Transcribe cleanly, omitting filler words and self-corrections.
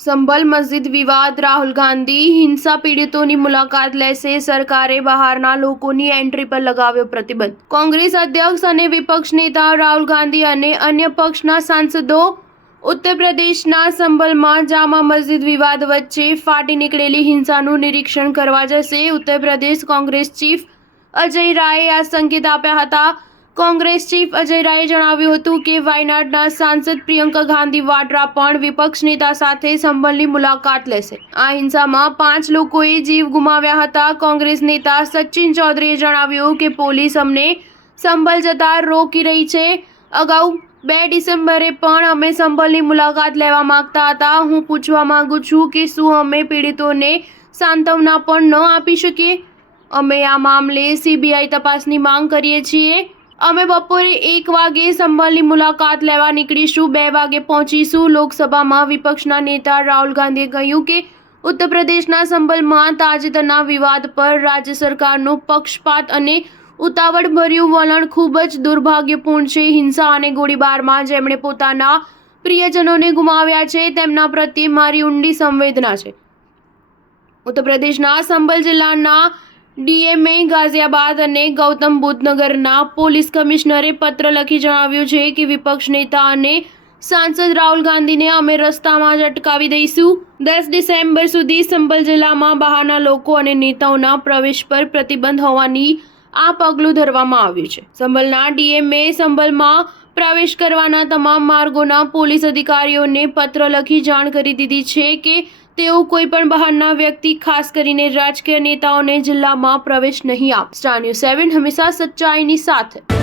સંભલ મસ્જિદ વિવાદ, રાહુલ ગાંધી હિંસા પીડિતોની મુલાકાત લેશે, સરકારે બહારના લોકોની એન્ટ્રી પર લગાવ્યો પ્રતિબંધ. કોંગ્રેસ અધ્યક્ષ અને વિપક્ષ નેતા રાહુલ ગાંધી અને અન્ય પક્ષના સાંસદો ઉત્તર પ્રદેશના સંભલમાં જામા મસ્જિદ વિવાદ વચ્ચે ફાટી નીકળેલી હિંસાનું નિરીક્ષણ કરવા જશે. ઉત્તર પ્રદેશ કોંગ્રેસ ચીફ અજય રાયે આ સંકેત આપ્યા હતા. કોંગ્રેસ ચીફ અજય રાયે જણાવ્યું હતું કે વાયનાડના સાંસદ પ્રિયંકા ગાંધી વાડ્રા પણ વિપક્ષ નેતા સાથે સંભલની મુલાકાત લેશે. આ હિંસામાં 5 લોકોએ જીવ ગુમાવ્યા હતા. કોંગ્રેસ નેતા સચિન ચૌધરીએ જણાવ્યું કે પોલીસ અમને સંભલ જતા રોકી રહી છે. અગાઉ 2 ડિસેમ્બરે પણ અમે સંભલની મુલાકાત લેવા માંગતા હતા. હું પૂછવા માંગુ છું કે શું અમે પીડિતોને સાંત્વના પણ ન આપી શકીએ? અમે આ મામલે સીબીઆઈ તપાસની માંગ કરીએ છીએ. અમે બપોરે 1 વાગે સંભલની મુલાકાત લેવા નીકળીશું, 2 વાગે પહોંચીશું. લોકસભામાં વિપક્ષના નેતા રાહુલ ગાંધીએ કહ્યું કે ઉત્તર પ્રદેશના સંભલમાં તાજેતરના વિવાદ પર રાજ્ય સરકારનું પક્ષપાત અને ઉતાવળભર્યું વલણ ખૂબ જ દુર્ભાગ્યપૂર્ણ છે. હિંસા અને ગોળીબારમાં જેમણે પોતાના પ્રિયજનોને ગુમાવ્યા છે તેમના પ્રત્યે મારી ઊંડી સંવેદના છે. ઉત્તર પ્રદેશના સંભલ જિલ્લાના ડીએમએ ગાઝિયાબાદ અને ગૌતમ બુદ્ધ નગરના પોલીસ કમિશનરે પત્ર લખી જણાવ્યું છે કે વિપક્ષ નેતા અને સાંસદ રાહુલ ગાંધીને અમે રસ્તામાં જ અટકાવી દઈશું. 10 ડિસેમ્બર સુધી સંભલ જિલ્લામાં બહારના લોકો અને નેતાઓના પ્રવેશ પર પ્રતિબંધ હોવાની આ પગલું ધરવામાં આવ્યું છે. સંભલના ડીએમએ સંભલમાં પ્રવેશ કરવાના તમામ માર્ગોના પોલીસ અધિકારીઓને પત્ર લખી જાણ કરી દીધી છે કે તેઓ કોઈ પણ બહારના વ્યક્તિ, ખાસ કરીને રાજકીય નેતાઓને જિલ્લામાં પ્રવેશ નહીં આપે. સ્ટાર ન્યૂઝ 7 હંમેશા સચ્ચાઈની સાથે.